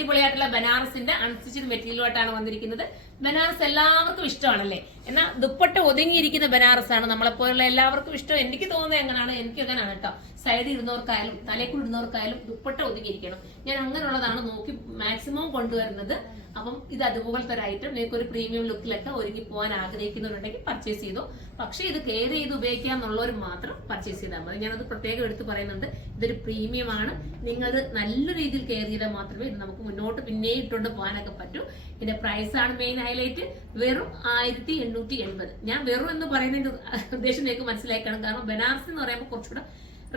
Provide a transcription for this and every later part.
അടിപൊളിയായിട്ടുള്ള ബനാറസിന്റെ അൺസ്റ്റിച്ചഡ് മെറ്റീരിയലുമായിട്ടാണ് വന്നിരിക്കുന്നത്. ബനാറസ് എല്ലാവർക്കും ഇഷ്ടമാണല്ലേ, എന്നാൽ ദുപ്പട്ട ഒതുങ്ങിയിരിക്കുന്ന ബനാറസ് ആണ് നമ്മളെപ്പോലുള്ള എല്ലാവർക്കും ഇഷ്ടം. എനിക്ക് തോന്നുന്നത് എങ്ങനെയാണ്, എനിക്ക് അങ്ങനെയാണ് കേട്ടോ. സൈഡിൽ ഇടുന്നവർക്കായാലും തലേക്കൂടി ഇടുന്നവർക്കായാലും ദുപ്പട്ട ഒതുങ്ങിയിരിക്കണം. ഞാൻ അങ്ങനെയുള്ളതാണ് നോക്കി മാക്സിമം കൊണ്ടുവരുന്നത്. അപ്പം ഇത് അതുപോലത്തെ ഒരു ഐറ്റം നിങ്ങൾക്ക് ഒരു പ്രീമിയം ലുക്കിലൊക്കെ ഒരുങ്ങി പോകാൻ ആഗ്രഹിക്കുന്നുണ്ടെങ്കിൽ പർച്ചേസ് ചെയ്തോ. പക്ഷെ ഇത് കെയർ ചെയ്ത് ഉപയോഗിക്കാന്നുള്ളവർ മാത്രം പർച്ചേസ് ചെയ്താൽ മതി. ഞാനത് പ്രത്യേകം എടുത്ത് പറയുന്നുണ്ട്. ഇതൊരു പ്രീമിയം ആണ്. നിങ്ങൾ നല്ല രീതിയിൽ കെയർ ചെയ്താൽ മാത്രമേ ഇത് നമുക്ക് മുന്നോട്ട് പിന്നെ ഇട്ടുകൊണ്ട് പോകാനൊക്കെ പറ്റൂ. ഇതിന്റെ പ്രൈസ് ആണ് മെയിൻ ഹൈലൈറ്റ്. വെറും 1880. ഞാൻ വെറും എന്ന് പറയുന്നതിന്റെ ഉദ്ദേശം നിങ്ങൾക്ക് മനസ്സിലാക്കണം. കാരണം ബനാറസ് എന്ന് പറയുമ്പോൾ കുറച്ചുകൂടെ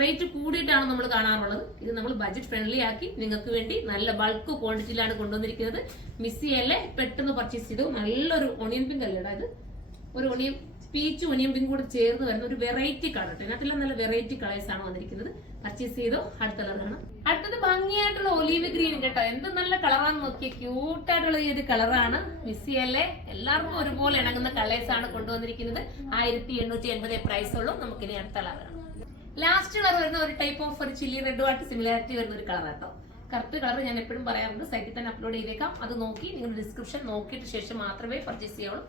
റേറ്റ് കൂടിയിട്ടാണ് നമ്മൾ കാണാറുള്ളത്. ഇത് നമ്മൾ ബഡ്ജറ്റ് ഫ്രണ്ട്ലി ആക്കി നിങ്ങൾക്ക് വേണ്ടി നല്ല ബൾക്ക് ക്വാണ്ടിറ്റിയിലാണ് കൊണ്ടുവന്നിരിക്കുന്നത്. മിസ് ചെയ്യല്ലേ, പെട്ടെന്ന് പർച്ചേസ് ചെയ്തു. നല്ലൊരു ഒണിയൻ പിങ്ക് അല്ലേടാ ഇത്, ഒരു ഒണിയൻ പീച്ച് ഒണിയൻ പിങ്ക് കൂടെ ചേർന്ന് വരുന്ന ഒരു വെറൈറ്റി കളർ. ഇതിനകത്തെല്ലാം നല്ല വെറൈറ്റി കളേഴ്സ് ആണ് വന്നിരിക്കുന്നത്. പർച്ചേസ് ചെയ്തോ. അടുത്ത കളറാണ്. അടുത്തത് ഭംഗിയായിട്ടുള്ള ഒലീവ് ഗ്രീൻ കേട്ടോ. എന്ത് നല്ല കളറാന്ന് നോക്കിയ, ക്യൂട്ടായിട്ടുള്ള ഈ ഒരു കളറാണ്. മിസ് ചെയ്യല്ലേ, എല്ലാവർക്കും ഒരുപോലെ ഇണങ്ങുന്ന കളേഴ്സ് ആണ് കൊണ്ടുവന്നിരിക്കുന്നത്. 1880 പ്രൈസ് ഉള്ളൂ. നമുക്കിനി അടുത്ത കളറാണ്. ലാസ്റ്റ് കളർ വരുന്ന ഒരു ടൈപ്പ് ഓഫ് ഒരു ചില്ലി റെഡുമായിട്ട് സിമിലാരിറ്റി വരുന്ന ഒരു കളർ കേട്ടോ. കറക്റ്റ് കളർ ഞാൻ എപ്പോഴും പറയാറുണ്ട്, സൈറ്റിൽ തന്നെ അപ്ലോഡ് ചെയ്തേക്കാം. അത് നോക്കി നിങ്ങൾ ഡിസ്ക്രിപ്ഷൻ നോക്കിയിട്ട് ശേഷം മാത്രമേ പർച്ചേസ് ചെയ്യുള്ളൂ.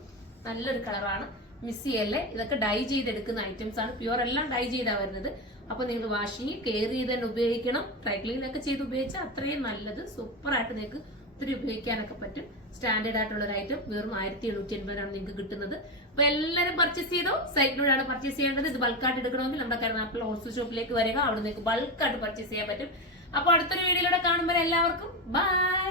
നല്ലൊരു കളറാണ്. മിസ് ചെയ്യല്ലേ. ഇതൊക്കെ ഡൈ ചെയ്തെടുക്കുന്ന ഐറ്റംസ് ആണ്. പ്യുവർ എല്ലാം ഡൈ ചെയ്താ വരുന്നത്. അപ്പൊ നിങ്ങൾ വാഷിങ് കെയർ ചെയ്ത് തന്നെ ഉപയോഗിക്കണം. ഡ്രൈ ക്ലീൻ ഒക്കെ ചെയ്ത് ഉപയോഗിച്ചാൽ അത്രയും നല്ലത്. സൂപ്പറായിട്ട് നിങ്ങൾക്ക് ഒത്തിരി ഉപയോഗിക്കാനൊക്കെ പറ്റും. സ്റ്റാൻഡേർഡ് ആയിട്ടുള്ള ഒരു ഐറ്റം വെറും 1780 നിങ്ങൾക്ക് കിട്ടുന്നത്. അപ്പൊ എല്ലാവരും പർച്ചേസ് ചെയ്തോ. സൈറ്റിലൂടെയാണ് പർച്ചേസ് ചെയ്യേണ്ടത്. ഇത് ബൾക്കായിട്ട് എടുക്കണമെങ്കിൽ നമ്മുടെ കരുനാഗപ്പള്ളി ഹോൾസെയിൽ ഷോപ്പിലേക്ക് വരിക. അവിടെ നിങ്ങൾക്ക് ബൾക്കായിട്ട് പർച്ചേസ് ചെയ്യാൻ പറ്റും. അപ്പൊ അടുത്തൊരു വീഡിയോയിലൂടെ കാണുമ്പോൾ എല്ലാവർക്കും ബൈ.